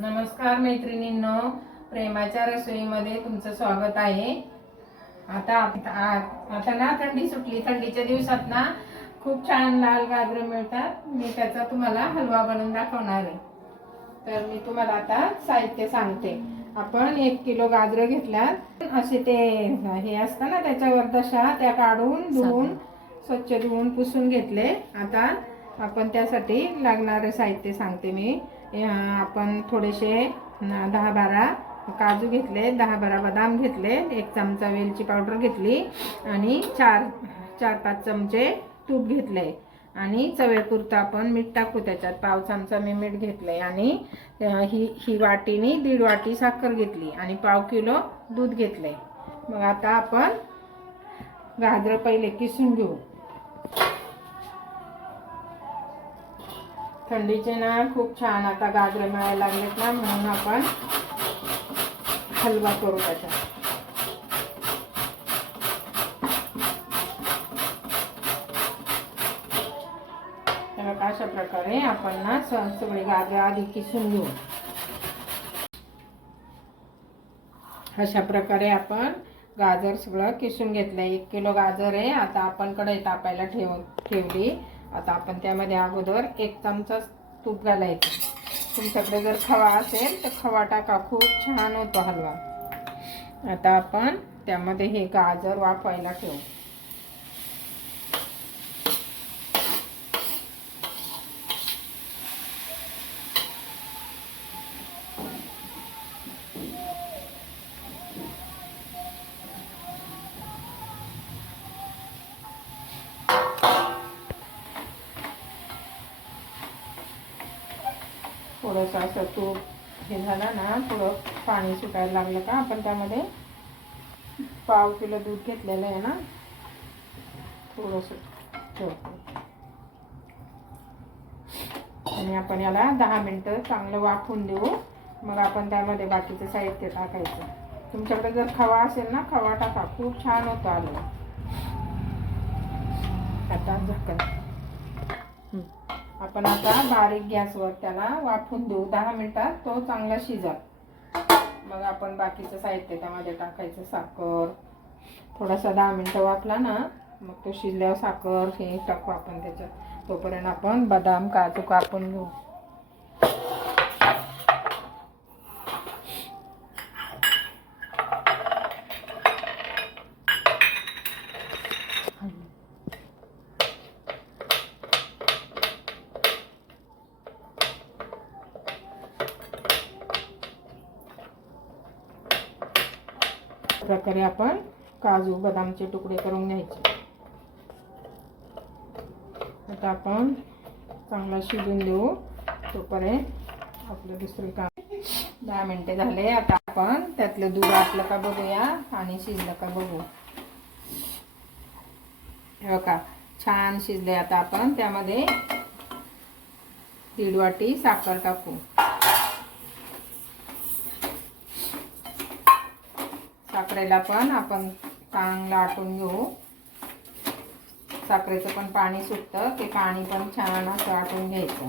नमस्कार मैत्रिणींनो, प्रेमाच्या रसोईमध्ये तुमचं स्वागत आहे। आता ना थंडी सुटली, थंडीच्या दिवसात ना खूप छान लाल गाजर मिळतात। मी त्याचा तुम्हाला हलवा बनवून दाखवणार आहे। तर मी तुम्हाला आता साहित्य सांगते। आपण 1 किलो गाजर घेतल्यात, असे ते हे असतं ना त्याच्यावर दशा, त्या काढून धुवून स्वच्छ धुवून पुसून घेतले। आता आपण त्यासाठी लागणारे साहित्य सांगते मी। आपण थोडेसे 10-12 काजू घेतले, 10-12 बदाम घेतले, 1 चमचा वेलची पावडर घेतली आणि 4-5 चमचे तूप घेतले आणि चवीपुरतं आपण मीठ टाकू त्याच्यात। पाव चमचा मी मीठ घेतले आणि ही वाटीनी 1.5 वाटी साखर घेतली आणि पाव किलो दूध घेतले। मग आता आपण गाजर पहिले किसून घेऊ। थंडीचे ना खूप छान आता गाजर मिळायला लागलेत ना, म्हणून आपण हलवा करू त्याचा। अशा प्रकारे आपण ना सगळे गाजर आधी किसून घेऊ। अशा प्रकारे आपण गाजर सगळं किसून घेतलं। 1 किलो गाजर आहे। आता आपण कढई तापायला ठेवली। आता आपण त्यामध्ये अगोदर 1 चमचा तूप घालायचं। तुमच्याकडे जर खवा असेल तर खवा टाका, खूप छान होतो हलवा। आता आपण त्यामध्ये हे गाजर वाफायला ठेवू। थोडंसं असं तूप हे झालं ना, थोडं पाणी सुटायला लागलं का आपण त्यामध्ये पाव किलो दूध घेतलेलं आहे ना, थोडंसं ठेवतो आणि आपण याला 10 मिनिटं चांगलं वाफवून देऊ। मग आपण त्यामध्ये बाकीचं साहित्य टाकायचं। तुमच्याकडे जर खवा असेल ना, खवा टाका, खूप छान होतो हलवा। आता झाकण आपण आता बारीक गॅसवर त्याला वाफवून देऊ। 10 मिनिटात तो चांगला शिजल। मग आपण बाकीचं साहित्य त्यामध्ये टाकायचं। साखर थोडासा 10 मिनिटं वाफला ना, मग तो शिजल्यावर साखर हे टाकू आपण त्याच्यात। तोपर्यंत आपण बदाम काजू कापून घेऊ। प्रकारे आपण काजू बदामचे तुकडे करून घ्यायचे। आता आपण चांगला शिजून देऊ। तोपर्यंत आपलं दुसरे काम 10 मिनिटे झाले। आता आपण त्यातलं दूध आटलं का बघूया आणि शिजलं का बघू। हे बघा छान शिजले। आता आपण त्यामध्ये 1.5 वाटी साखर टाकू। साखरेला पण आपण चांगलं आटून घेऊ। साखरेचं पण पाणी सुटतं, ते पाणी पण छान असं आटून घ्यायचं।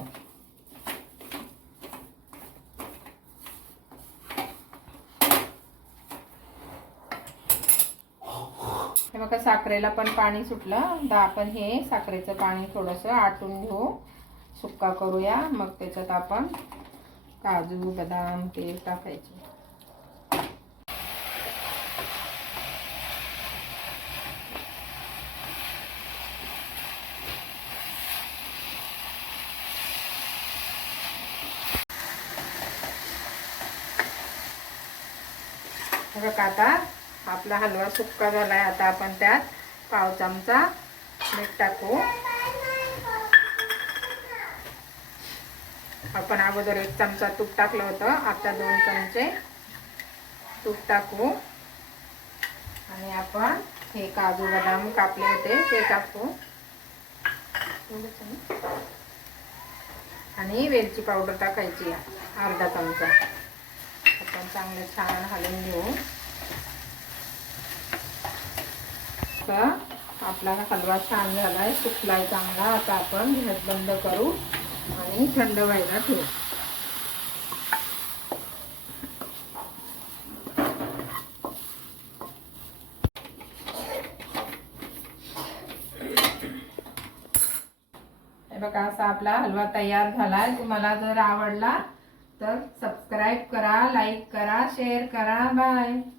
हे बघा साखरेला पण पाणी सुटलं। आता आपण हे साखरेचं पाणी थोडंसं आटून घेऊ, सुक्का करूया। मग त्याच्यात आपण काजू बदाम ते टाकायचे। बघा आता आपला हलवा सुक्का झालाय। आता आपण त्यात पाव चमचा मीठ टाकू। आपण अगोदर 1 चमचा तूप टाकलं होतं, आता 2 चमचे तूप टाकू आणि आपण हे काजू बदाम कापले होते ते टाकू आणि वेलची पावडर टाकायची 1/2 चमचा। आपण चांगलं छान हलवून घेऊ। आपला हलवा छान झालाय, सुकलाय चांगला। आता आपण गॅस बंद करू आणि थंड व्हायला ठेवू। हे बघा असा आपला हलवा तयार झालाय. तुम्हाला जर आवडला तर सबस्क्राईब करा, लाईक करा, शेअर करा. बाय.